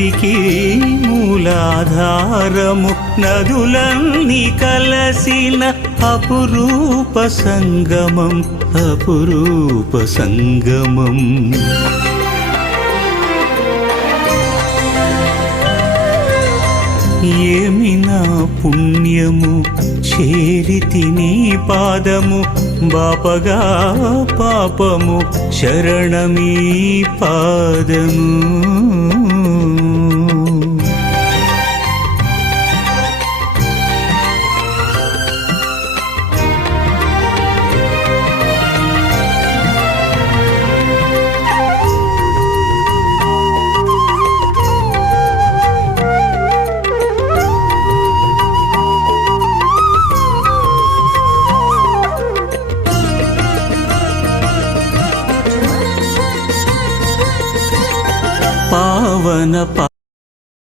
జగతికి మూలాధారము నదులన్నీ కలసిన అపురూప సంగమం అపురూప సంగమం ఏమి నా పుణ్యము చేరితి నీ పాదము బాపగా పాపము శరణమీ పాదము పావన